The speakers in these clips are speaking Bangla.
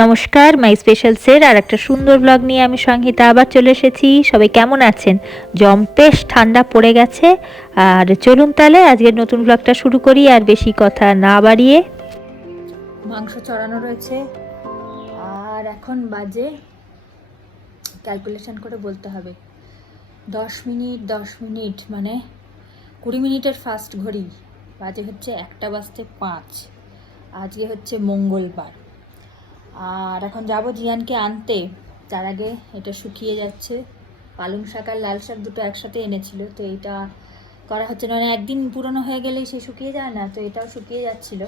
নমস্কার, মাই স্পেশালসের আর একটা সুন্দর ব্লগ নিয়ে আমি সংহিতা আবার চলে এসেছি। সবাই কেমন আছেন? জম্পেশ ঠান্ডা পড়ে গেছে। আর চলুন তাহলে আজকের নতুন ব্লগটা শুরু করি আর বেশি কথা না বাড়িয়ে। মাংস চড়ানো রয়েছে আর এখন বাজে, ক্যালকুলেশন করে বলতে হবে, 10 মিনিট মানে 20 মিনিটের ফাস্ট ঘড়ি, বাজে হচ্ছে 1:05। আজকে হচ্ছে মঙ্গলবার। আর এখন যাব জিয়ানকে আনতে। তার আগে এটা শুকিয়ে যাচ্ছে, পালং শাক আর লাল শাক দুটো একসাথে এনেছিল, তো এটা করা হচ্ছে না, মানে একদিন পুরনো হয়ে গেলেই সে শুকিয়ে যায় না, তো এটাও শুকিয়ে যাচ্ছিল।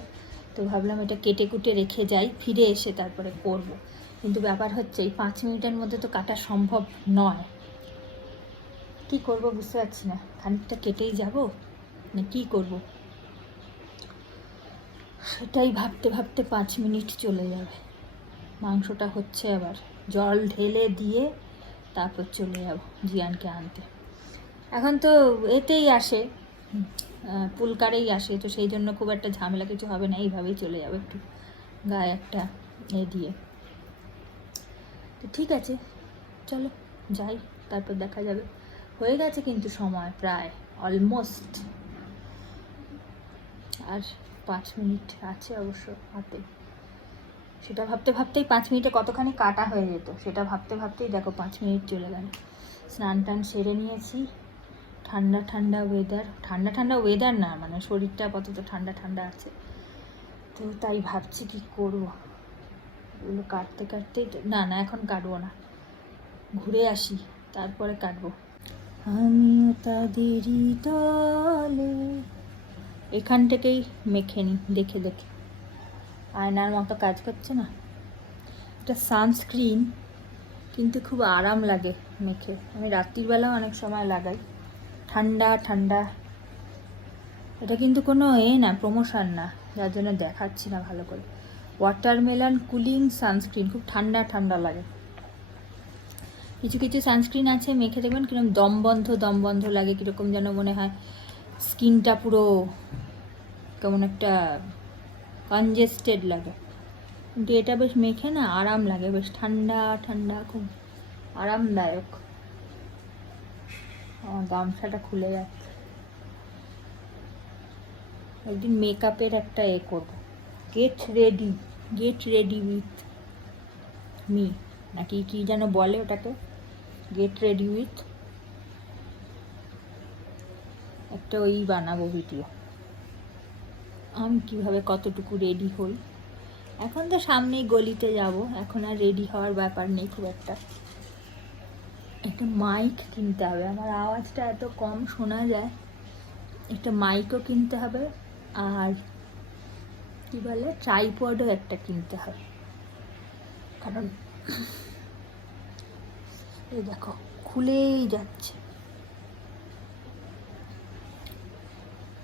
তো ভাবলাম এটা কেটে কুটে রেখে যাই, ফিরে এসে তারপরে করব। কিন্তু ব্যাপার হচ্ছে এই 5 মিনিটের মধ্যে তো কাটা সম্ভব নয়। কি করব বুঝতে পারছি না, খানিকটা কেটেই যাব না কি করব, সেটাই ভাবতে ভাবতে 5 মিনিট চলে যাবে। মাংসটা হচ্ছে, আবার জল ঢেলে দিয়ে তারপর চলে যাব জিয়ানকে আনতে। এখন তো এতেই আসে, পুলকারেই আসে, তো সেই জন্য খুব একটা ঝামেলা কিছু হবে না, এইভাবেই চলে যাবে, একটু গায়ে একটা দিয়ে। তো ঠিক আছে, চলো যাই, তারপর দেখা যাবে। হয়ে গেছে কিন্তু সময় প্রায় অলমোস্ট, আর 5 মিনিট আছে অবশ্য হাতে। সেটা ভাবতে ভাবতেই 5 মিনিটে কতখানি কাটা হয়ে যেত, সেটা ভাবতে ভাবতেই দেখো 5 মিনিট চলে গেল। স্নান টান সেরে নিয়েছি, ঠান্ডা ঠান্ডা ওয়েদার, ঠান্ডা ঠান্ডা ওয়েদার না, মানে শরীরটা আপাতত ঠান্ডা ঠান্ডা আছে। তো তাই ভাবছি কি করবো, এগুলো কাটতে কাটতেই না না এখন কাটবো না, ঘুরে আসি তারপরে কাটবো। আমিও তাদেরই দলে, এখান থেকেই মেখে নিই দেখে দেখে, আয়নার মতো কাজ করছে না। এটা সানস্ক্রিন, কিন্তু খুব আরাম লাগে মেখে, আমি রাত্রিবেলাও অনেক সময় লাগাই, ঠান্ডা ঠান্ডা। এটা কিন্তু কোনো না প্রমোশন না, যার জন্য দেখাচ্ছি না ভালো করে। ওয়াটারমেলন কুলিং সানস্ক্রিন, খুব ঠান্ডা ঠান্ডা লাগে। কিছু কিছু সানস্ক্রিন আছে মেখে দেখবেন কিরকম দম বন্ধ লাগে, কীরকম যেন মনে হয় স্কিনটা পুরো কেমন একটা কনজেস্টেড লাগে, কিন্তু এটা বেশ মেখে না আরাম লাগে, বেশ ঠান্ডা ঠান্ডা, খুব আরামদায়ক। আমার গামছাটা খুলে যাচ্ছে। একদিন মেকআপের একটা করব, গেট রেডি উইথ মি নাকি কি যেন বলে ওটাকে, গেট রেডি উইথ একটা ওই বানাবো ভিডিও, আমি কীভাবে কতটুকু রেডি হই। এখন তো সামনেই গলিতে যাব, এখন আর রেডি হওয়ার ব্যাপার নেই খুব একটা। একটা মাইক কিনতে হবে, আমার আওয়াজটা এত কম শোনা যায়, একটা মাইকও কিনতে হবে, আর কি বলে ট্রাইপডও একটা কিনতে হবে, কারণ এই দেখো খুলেই যাচ্ছে।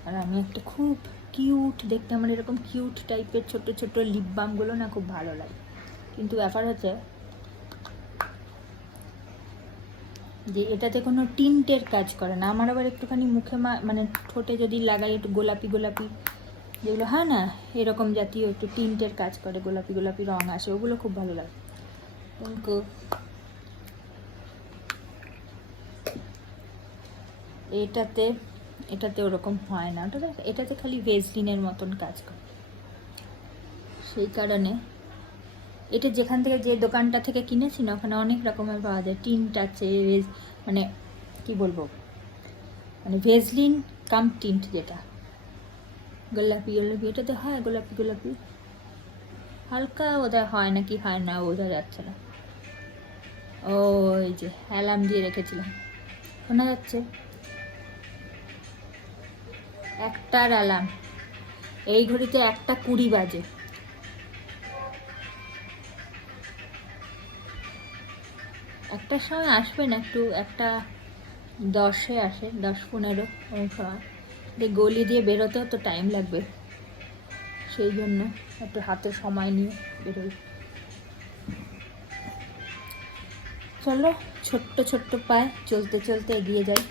আর আমি একটা খুব কিউট দেখতে, আমার এরকম কিউট টাইপের ছোট ছোট লিপ বামগুলো না খুব ভালো লাগে, কিন্তু ব্যাপার হচ্ছে যে এটাতে কোনো টিন্টের কাজ করে না। আমার আবার একটুখানি মুখে মানে ঠোঁটে যদি লাগাই একটু গোলাপি গোলাপি যেগুলো হয় না, এরকম জাতীয় একটু টিন্টের কাজ করে, গোলাপি গোলাপি রঙ আসে, ওগুলো খুব ভালো লাগে। কিন্তু এটাতে ওরকম হয় না, এটাতে খালি ভেজলিনের মতন কাজ করে, সেই কারণে এটা যেখান থেকে, যে দোকানটা থেকে কিনেছি না, ওখানে অনেক রকমের পাওয়া যায়, টিন্ট আছে, মানে কি বলবো, মানে ভেজলিন কাম টিন্ট, যেটা গোলাপি গোলাপি, এটাতে হয় গোলাপি গোলাপি হালকা, বোধহয় হয় নাকি হয় না বোঝা যাচ্ছে না। ওই যে অ্যালার্ম দিয়ে রেখেছিলাম, শোনা যাচ্ছে একটার অ্যালার্ম, এই ঘড়িতে 1:20 বাজে। একটার সময় আসবে না, একটু 1:10 আসে, 10:15 ওই সময়, গলি দিয়ে বেরোতেও তো টাইম লাগবে, সেই জন্য একটু হাতে সময় নিয়ে বেরোই। চলো ছোট্ট ছোট্ট পায়ে চলতে চলতে এগিয়ে যাই,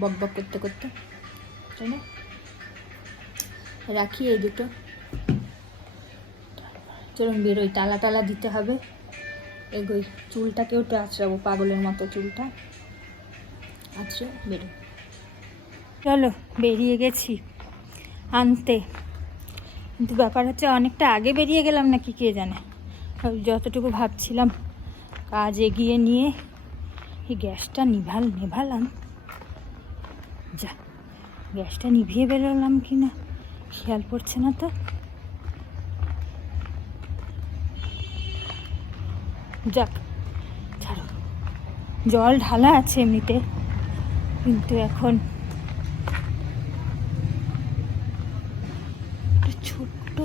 বক বক করতে করতে, তাই না? রাখি এই দুটো, চলুন বেরোই, তালা টালা দিতে হবে। এগোই, চুলটাকেও একটু আঁচড়াবো, পাগলের মতো চুলটা আঁচড়ে বেরোই। চলো বেরিয়ে গেছি আনতে, কিন্তু ব্যাপার হচ্ছে অনেকটা আগে বেরিয়ে গেলাম নাকি কে জানে। যতটুকু ভাবছিলাম কাজ এগিয়ে নিয়ে এই গ্যাসটা নেভালাম, যা গ্যাসটা নিভিয়ে বেরোলাম কি না খেয়াল পড়ছে না তো। যাক ছাড়ো, জল ঢালা আছে এমনিতে, কিন্তু এখন ছোট্ট,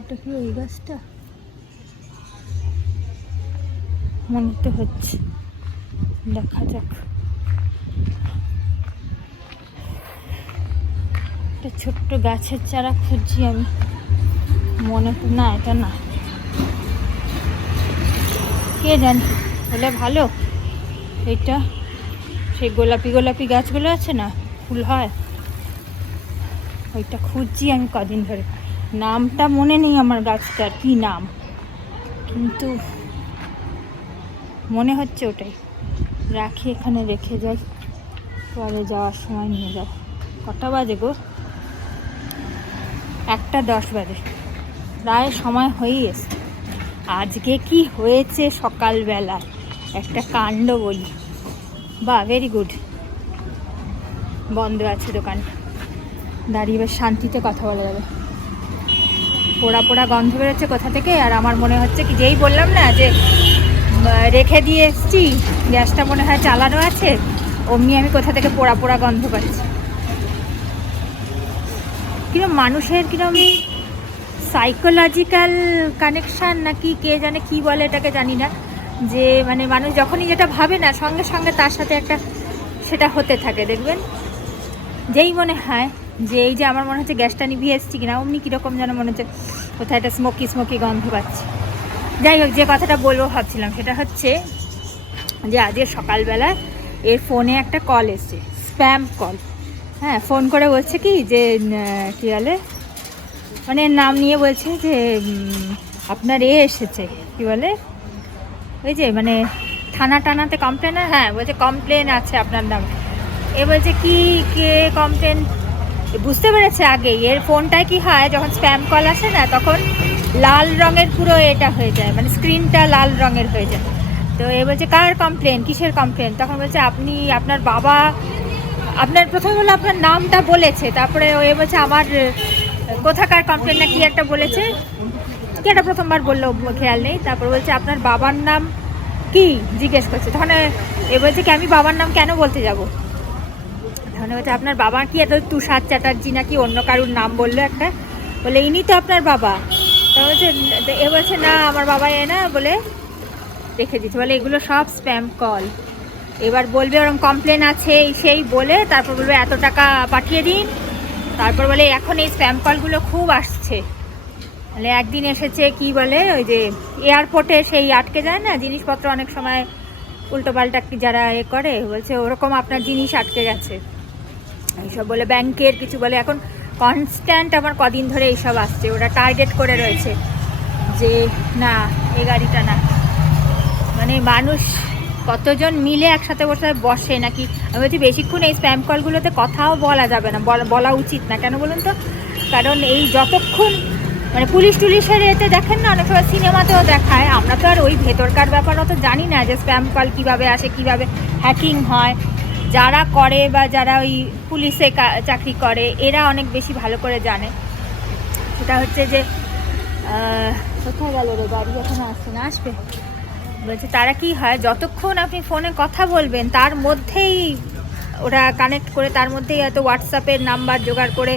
এটা কি ওই গাছটা মনে তো হচ্ছে, দেখা যাক। একটা ছোট্ট গাছের চারা খুঁজছি আমি, মনে তো না, এটা না, কে জানি হলে ভালো। এটা সেই গোলাপি গাছগুলো আছে না, ফুল হয়, ওইটা খুঁজছি আমি কদিন ধরে। নামটা মনে নেই আমার গাছটার কি নাম, কিন্তু মনে হচ্ছে ওটাই। রাখি, এখানে রেখে যাই, পরে যাওয়ার সময় নিয়ে যাও। কটা বাজে গো? 1:10 বাজে, প্রায় সময় হয়েই এসছে। আজকে কি হয়েছে সকালবেলা একটা কাণ্ড বলি। বাহ, ভেরি গুড, বন্ধ আছে দোকানটা, দাঁড়িয়ে বেশ শান্তিতে কথা বলা যাবে। পোড়া পোড়া গন্ধ বেরোচ্ছে কোথা থেকে, আর আমার মনে হচ্ছে কি, যেই বললাম না যে রেখে দিয়ে এসছি, গ্যাসটা মনে হয় চালানো আছে, অমনি আমি কোথা থেকে পোড়া পোড়া গন্ধ পাচ্ছি। কিরম মানুষের কিরম সাইকোলজিক্যাল কানেকশান নাকি কে জানে কি বলে এটাকে, জানি না, যে মানে মানুষ যখনই যেটা ভাবে না সঙ্গে সঙ্গে তার সাথে একটা সেটা হতে থাকে। দেখবেন যেই মনে হয় যে এই যে আমার মনে হচ্ছে গ্যাসটা নিভিয়ে এসছি কিনা, অমনি কীরকম যেন মনে হচ্ছে কোথায় একটা স্মোকি গন্ধ পাচ্ছি। যাই হোক, যে কথাটা বলবো ভাবছিলাম সেটা হচ্ছে যে আজকে সকালবেলা এর ফোনে একটা কল এসছে, স্প্যাম কল। হ্যাঁ, ফোন করে বলছে কি যে কী বলে, মানে নাম নিয়ে বলছে যে আপনার এসেছে, কি বলে ওই যে মানে থানাতে কমপ্লেন, হ্যাঁ বলছে কমপ্লেন আছে আপনার নাম। এ বলছে কি কে কমপ্লেন, বুঝতে পেরেছে আগে। এর ফোনটায় কি হয়, যখন স্প্যাম কল আসে না তখন লাল রঙের পুরো এটা হয়ে যায়, মানে স্ক্রিনটা লাল রঙের হয়ে যায়। তো এ বলছে কার কমপ্লেন, কিসের কমপ্লেন? তখন বলছে আপনি, আপনার বাবা, আপনার প্রথমে বলে আপনার নামটা বলেছে, তারপরে এ বলছে আমার কোথাকার কমপ্লেন না কি একটা বলেছে, কি একটা প্রথমবার বললো খেয়াল নেই। তারপর বলছে আপনার বাবার নাম কি জিজ্ঞেস করছে, তখন এ বলছে কি আমি বাবার নাম কেন বলতে যাব। তখন বলছে আপনার বাবা কি এত তুষার চ্যাটার্জি নাকি অন্য কারুর নাম বললো একটা, বলে ইনি তো আপনার বাবা। তখন বলছে, এ বলছে না আমার বাবা এ না, বলে রেখে দিচ্ছে। বলে এগুলো সব স্প্যাম কল, এবার বলবে ওরকম কমপ্লেন আছে সেই বলে, তারপর বলবে এত টাকা পাঠিয়ে দিন। তারপর বলে এখন এই স্প্যাম কলগুলো খুব আসছে। তাহলে একদিন এসেছে কি বলে, ওই যে এয়ারপোর্টে সেই আটকে যায় না জিনিসপত্র, অনেক সময় উল্টোপাল্টা যারা এ করে, বলছে ওরকম আপনার জিনিস আটকে গেছে এইসব বলে, ব্যাংকের কিছু বলে। এখন কনস্ট্যান্ট আমার কদিন ধরে এইসব আসছে, ওরা টার্গেট করে রয়েছে যে না এই গাড়িটা না। মানে মানুষ কতজন মিলে একসাথে বসে নাকি। আমি বলছি বেশিক্ষণ এই স্প্যাম কলগুলোতে কথাও বলা যাবে না, বলা উচিত না। কেন বলুন তো, কারণ এই যতক্ষণ মানে পুলিশের এতে দেখেন না, অনেক সময় সিনেমাতেও দেখায়, আমরা তো আর ওই ভেতরকার ব্যাপার অত জানি না যে স্প্যাম কল কীভাবে আসে, কীভাবে হ্যাকিং হয়। যারা করে বা যারা ওই পুলিশে চাকরি করে এরা অনেক বেশি ভালো করে জানে। সেটা হচ্ছে যে কোথায় গেল রে গাড়ি, এখানে আসছে না, আসবে। বলছে তারা কি হয়, যতক্ষণ আপনি ফোনে কথা বলবেন তার মধ্যেই ওরা কানেক্ট করে, তার মধ্যেই হয়তো হোয়াটসঅ্যাপের নাম্বার জোগাড় করে,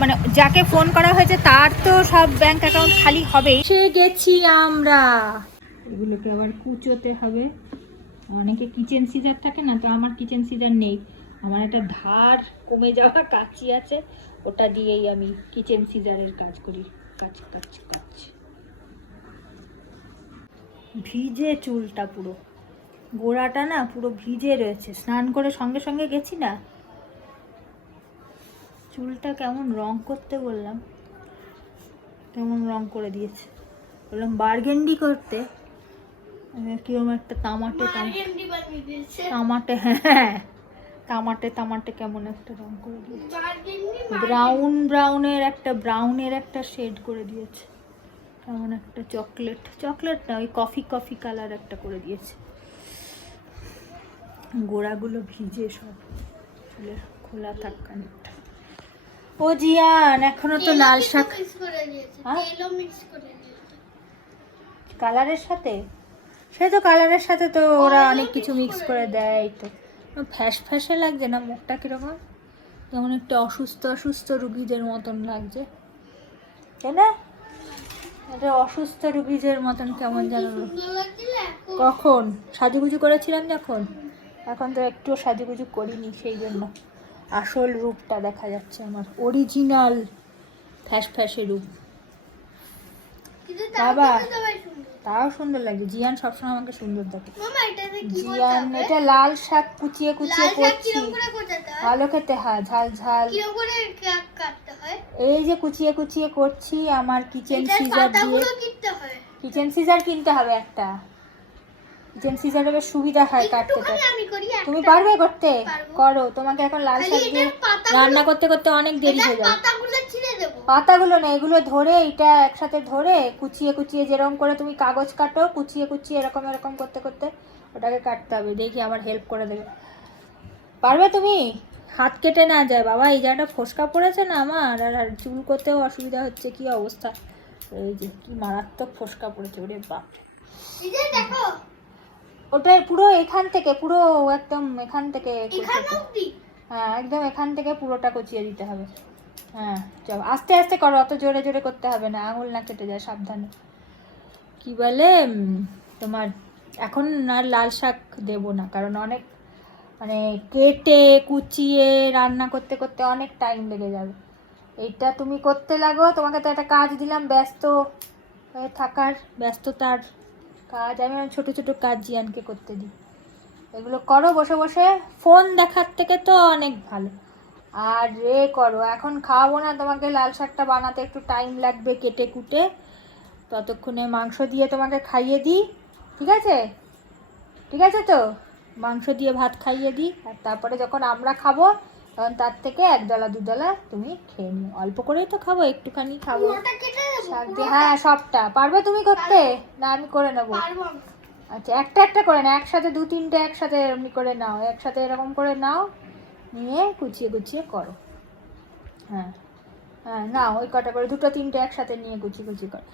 মানে যাকে ফোন করা হয়েছে তার তো সব ব্যাংক অ্যাকাউন্ট খালি হবেই। সে গেছি আমরা, এগুলোকে আবার কুচোতে হবে। অনেকে কিচেন সিজার থাকে না, তো আমার কিচেন সিজার নেই, আমার একটা ধার কমে যাওয়া কাঁচি আছে, ওটা দিয়েই আমি কিচেন সিজারের কাজ করি। কাজ ভিজে চুলটা, পুরো গোড়াটা না পুরো ভিজে রয়েছে, স্নান করে সঙ্গে গেছি না, চুলটা কেমন রং করতে বললাম। কেমন রং করে দিয়েছে। বললাম বার্গেন্ডি করতে, কিরকম একটা তামাটে তামাটে, হ্যাঁ তামাটে কেমন একটা রং করে দিয়েছে। ব্রাউনের একটা শেড করে দিয়েছে, কেমন একটা চকলেট না, ওই কফি কালার একটা করে দিয়েছে। গোড়াগুলো ভিজে সব, চুলের খোলা থাক খানিকটা। ও জিয়ান, এখনো তো লাল শাক কালারের সাথে, সে তো কালারের সাথে তো ওরা অনেক কিছু মিক্স করে দেয়। তো ফ্যাসে লাগছে না মুখটা? কিরকম যেমন একটু অসুস্থ রুগীদের মতন লাগছে, তাই না? এটা অসুস্থ রুগীদের মতন কেমন যেন। কখন সাজুগুজু করেছিলাম যখন, এখন তো একটু সাজুগুজু করিনি, সেই জন্য আসল রূপটা দেখা যাচ্ছে আমার, অরিজিনাল ফ্যাসে রূপ। বাবা তাও সুন্দর লাগে। জিয়ান সবসময় আমাকে সুন্দর দেখে। জিয়ান, এটা লাল শাক কুচিয়ে করছি, ভালো খেতে হয়, ঝাল। এই যে কুচিয়ে করছি, আমার কিচেন সিজার কিনতে হবে একটা। কিচেন সিজারে বেশ সুবিধা হয় কাটতে। তুমি পারবে করতে? করো। তোমাকে এখন লাল শাক দিয়ে রান্না করতে অনেক দেরি হয়ে যাবে। পাতাগুলো না, এগুলো ধরে, এটা একসাথে ধরে কুচিয়ে যেরকম করে তুমি কাগজ কাটো, কুচিয়ে এরকম করতে ওটাকে কাটতে হবে। দেখি আমার হেল্প করে দেবে। পারবে তুমি? হাত কেটে না যায় বাবা, এই জায়গাটা ফোসকা পড়েছে না আমার, আর চুল করতেও অসুবিধা হচ্ছে। কি অবস্থা, এই যে কি মারাত্মক ফোসকা পড়েছে, ওরে বাপ। ওটা পুরো এখান থেকে, পুরো একদম এখান থেকে, হ্যাঁ একদম এখান থেকে পুরোটা কুচিয়ে দিতে হবে। হ্যাঁ চলো, আস্তে করো, অত জোরে করতে হবে না, আঙুল না কেটে যায়, সাবধানে। কি বলে তোমার, এখন আর লাল শাক দেবো না, কারণ অনেক মানে কেটে কুচিয়ে রান্না করতে অনেক টাইম লেগে যাবে। এইটা তুমি করতে লাগো, তোমাকে তো একটা কাজ দিলাম, ব্যস্ত হয়ে থাকার, ব্যস্ততার কাজ। আমি ছোট কাজ জিয়ানকে করতে দিই, এগুলো করো বসে। ফোন দেখার থেকে তো অনেক ভালো। আর করো, এখন খাওয়াবো না তোমাকে, লাল শাকটা বানাতে একটু টাইম লাগবে কেটে কুটে, ততক্ষণে মাংস দিয়ে তোমাকে খাইয়ে দিই। ঠিক আছে তো, মাংস দিয়ে ভাত খাইয়ে দিই, আর তারপরে যখন আমরা খাবো তখন তার থেকে 1 ডলা 2 ডলা তুমি খেয়ে নিও। অল্প করেই তো খাবো, একটুখানি খাবো শাক দিয়ে। হ্যাঁ সবটা পারবে তুমি করতে? না আমি করে নেবো। আচ্ছা একটা করে না, একসাথে 2-3টে একসাথে এমনি করে নাও, একসাথে এরকম করে নাও, নিয়ে কুচিয়ে করো। হ্যাঁ না, ওই কটা করে 2-3টে একসাথে নিয়ে কুচিয়ে করো।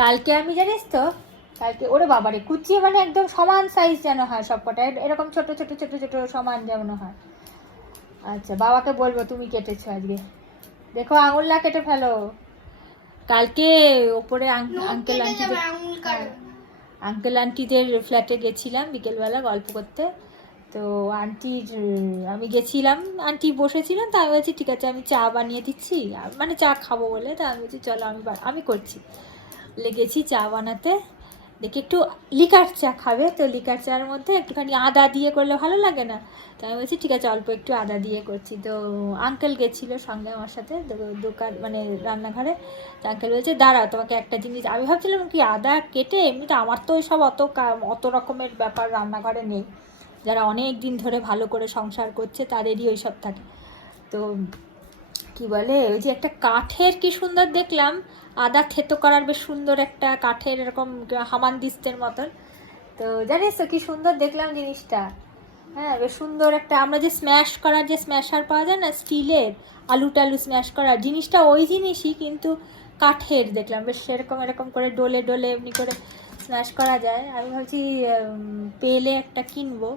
কালকে আমি জানিস তো, ওরে বাবারে, কুচিয়ে মানে একদম সমান সাইজ যেন হয় সব কটা, এরকম ছোট সমান যেমন হয়। আচ্ছা বাবাকে বলবো তুমি কেটেছো আজকে, দেখো আঙুল না কেটে ফেলো। কালকে ওপরে আঙ্কেল আন্টিদের ফ্ল্যাটে গেছিলাম বিকেলবেলা গল্প করতে। তো আমি গেছিলাম, আন্টি বসেছিলেন, তা আমি বলছি ঠিক আছে আমি চা বানিয়ে দিচ্ছি, মানে চা খাবো বলে, তা আমি বলছি চলো আমি করছি। লেগেছি চা বানাতে, দেখি একটু লিকার চা খাবে, তো লিকার চার মধ্যে একটুখানি আদা দিয়ে করলে ভালো লাগে না, তো আমি বলছি ঠিক আছে অল্প একটু আদা দিয়ে করছি। তো আঙ্কেল গেছিলো সঙ্গে আমার সাথে দোকান, মানে রান্নাঘরে। তো আঙ্কেল বলছে দাঁড়াও তোমাকে একটা জিনিস, আমি ভাবছিলাম কি আদা কেটে, এমনিতে আমার তো ওইসব অত রকমের ব্যাপার রান্নাঘরে নেই, যারা অনেক দিন ধরে ভালো করে সংসার করছে তাদেরই ওইসব থাকে। তো কি বলে, ওই যে একটা কাঠের কি সুন্দর দেখলাম, আদা থেতো করার বেশ সুন্দর একটা কাঠের এরকম হামানদিস্তের মতন। তো জানিস তো কি সুন্দর দেখলাম জিনিসটা। হ্যাঁ বেশ সুন্দর একটা, আমরা যে স্ম্যাশ করার যে স্ম্যাশার পাওয়া যায় না স্টিলের, আলু টালু স্ম্যাশ করার জিনিসটা ওই জিনিসই, কিন্তু কাঠের দেখলাম বেশ, এরকম করে ডলে এমনি করে স্ম্যাশ করা যায়। আমি ভাবছি পেলে একটা কিনবো,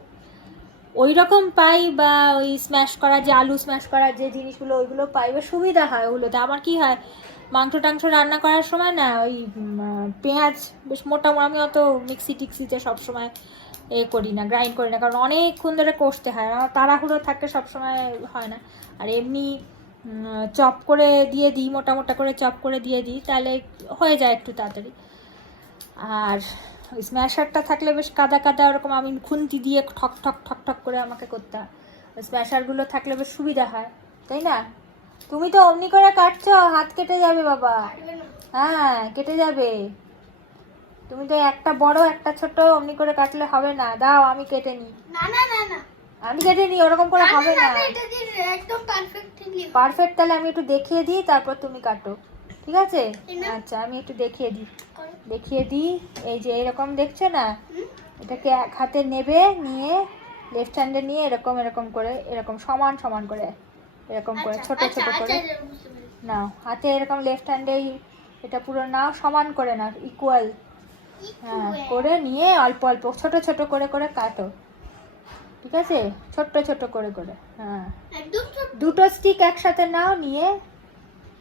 ওই রকম পাই, বা ওই স্ম্যাশ করা যে আলু স্ম্যাশ করার যে জিনিসগুলো ওইগুলো পাই, বেশ সুবিধা হয় ওগুলোতে। আমার কি হয়, মাংস টাংস রান্না করার সময় না ওই পেঁয়াজ বেশ মোটা, আমি অত মিক্সিতে সবসময় করি না, গ্রাইন্ড করি না, কারণ অনেকক্ষণ ধরে কষতে হয়, আমার তাড়াহুড়ো থাকে সবসময়, হয় না। আর এমনি চপ করে দিয়ে দিই, মোটা করে চপ করে দিয়ে দিই, তাহলে হয়ে যায় একটু তাড়াতাড়ি। আর ওই স্ম্যাশারটা থাকলে বেশ কাদা ওরকম, আমি খুন্তি দিয়ে ঠক করে আমাকে করতে হয়। ওই স্ম্যাশারগুলো থাকলে বেশ সুবিধা হয়, তাই না? তুমি তো অমনি করে কাটছো, হাত কেটে যাবে বাবা। হ্যাঁ কেটে যাবে। তুমি তো একটা বড় একটা ছোট অমনি করে কাটলে হবে না। দাও আমি কেটে নিই। না না না না, আমি কেটে নিই, ওরকম করে হবে না। এটা দিয়ে একদম পারফেক্টলি পারফেক্ট। তাহলে আমি একটু দেখিয়ে দিই, তারপর তুমি কাটো, ঠিক আছে? না। আচ্ছা আমি একটু দেখিয়ে দিই। এই যে এরকম দেখছো না, এটাকে এক হাতে নেবে, নিয়ে লেফট হ্যান্ডে নিয়ে এরকম এরকম করে, এরকম সমান সমান করে, এরকম করে ছোট ছোট করে নাও হাতে, এরকম লেফট হ্যান্ডেই এটা পুরো নাও, সমান করে নাও, ইকুয়াল। হ্যাঁ করে নিয়ে অল্প অল্প ছোট ছোট করে করে কাটো, ঠিক আছে? ছোট্ট ছোট করে করে। হ্যাঁ একদম দুটো স্টিক একসাথে নাও, নিয়ে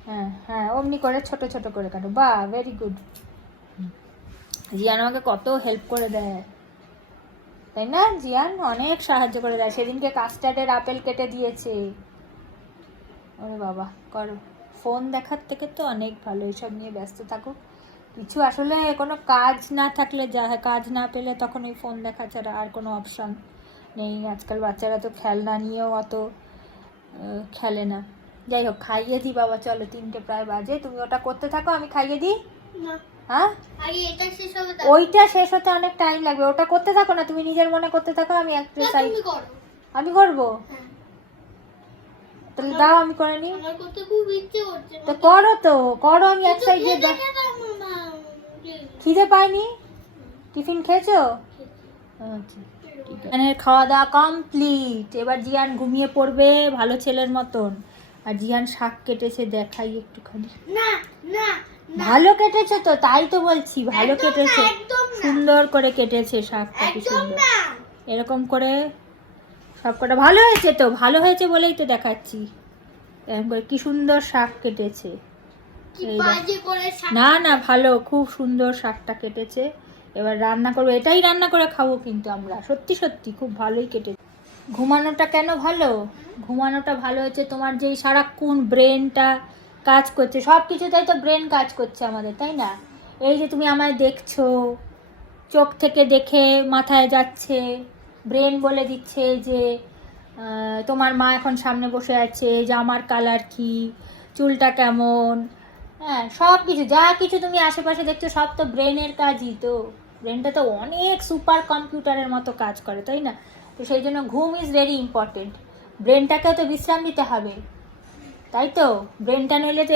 হ্যাঁ হ্যাঁ অমনি করে ছোট ছোট করে কাটো। বাহ, ভেরি গুড। জিয়ান আমাকে কত হেল্প করে দেয়, তাই না? জিয়ান অনেক সাহায্য করে দেয়। সেদিনকে কাস্টার্ডের আপেল কেটে দিয়েছে। ওরে বাবা, করো। ফোন দেখার থেকে তো অনেক ভালো, এইসব নিয়ে ব্যস্ত থাকুক। কিছু আসলে কোনো কাজ না থাকলে, যা কাজ না পেলে তখন ওই ফোন দেখা ছাড়া আর কোনো অপশান নেই। আজকাল বাচ্চারা তো খেলনা নিয়েও অত খেলে না। যাই হোক, খাইয়ে দিই বাবা, চলো 3টে প্রায় বাজে। তুমি ওটা করতে থাকো, আমি খাইয়ে দিই। হ্যাঁ ওইটা শেষ হতে অনেক টাইম লাগবে, ওটা করতে থাকো না, তুমি নিজের মনে করতে থাকো। আমি একটা সাইড আমি করবো, তাহলে দাও আমি করে নিই। তো করো, তো করো, আমি এক সাইড দিয়ে দেখ। খিদে পাইনি? টিফিন খেয়েছো? আচ্ছা ঠিক আছে। খাওয়া দাওয়া কমপ্লিট। এবার জিয়ান ঘুমিয়ে পড়বে ভালো ছেলের মতন। আর জিয়ান শাক কেটেছে, দেখাই একটুখানি। না না, ভালো কেটেছে তো, তাই তো বলছি, ভালো কেটেছে, সুন্দর করে কেটেছে শাকটা, কি সুন্দর। এরকম করে সবকটা ভালো হয়েছে তো, ভালো হয়েছে বলেই তো দেখাচ্ছি। এরকম করে কি সুন্দর শাক কেটেছে। না না, ভালো, খুব সুন্দর শাকটা কেটেছে। এবার রান্না করবো, এটাই রান্না করে খাবো কিন্তু আমরা। সত্যি সত্যি খুব ভালোই কেটেছে। ঘুমানোটা কেন ভালো? ঘুমানোটা ভালো হচ্ছে তোমার যেই সারাক্ষণ ব্রেনটা কাজ করছে, সব কিছুতেই তো ব্রেন কাজ করছে আমাদের, তাই না? এই যে তুমি আমায় দেখছো, চোখ থেকে দেখে মাথায় যাচ্ছে, ব্রেন বলে দিচ্ছে যে তোমার মা এখন সামনে বসে আছে, জামার কালার কি, চুলটা কেমন, হ্যাঁ সব কিছু, যা কিছু তুমি আশেপাশে দেখছো সব তো ব্রেনের কাজই তো। ব্রেনটা তো অনেক সুপার কম্পিউটারের মতো কাজ করে, তাই না? তো সেই জন্য ঘুম ইজ ভেরি ইম্পর্টেন্ট। ব্রেনটাকেও তো বিশ্রাম দিতে হবে, তাই তো? ব্রেনটা নইলে তো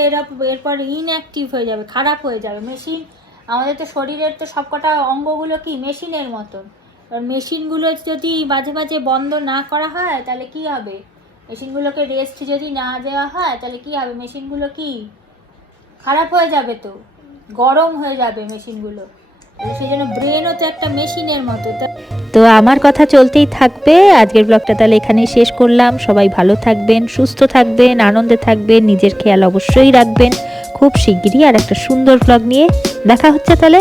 এরপর ইনঅ্যাক্টিভ হয়ে যাবে, খারাপ হয়ে যাবে। মেশিন, আমাদের তো শরীরের তো সবকটা অঙ্গগুলো কি মেশিনের মতন। এবার মেশিনগুলো যদি মাঝে মাঝে বন্ধ না করা হয় তাহলে কি হবে? মেশিনগুলোকে রেস্ট যদি না দেওয়া হয় তাহলে কি হবে? মেশিনগুলো কি খারাপ হয়ে যাবে, তো গরম হয়ে যাবে মেশিনগুলো। সেই জন্য ব্রেনও তো একটা মেশিনের মতো। তো আমার কথা চলতেই থাকবে। আজকের ব্লগটা তাহলে এখানেই শেষ করলাম। সবাই ভালো থাকবেন, সুস্থ থাকবেন, আনন্দে থাকবেন, নিজের খেয়াল অবশ্যই রাখবেন। খুব শিগগিরই আর একটা সুন্দর ব্লগ নিয়ে দেখা হচ্ছে তাহলে।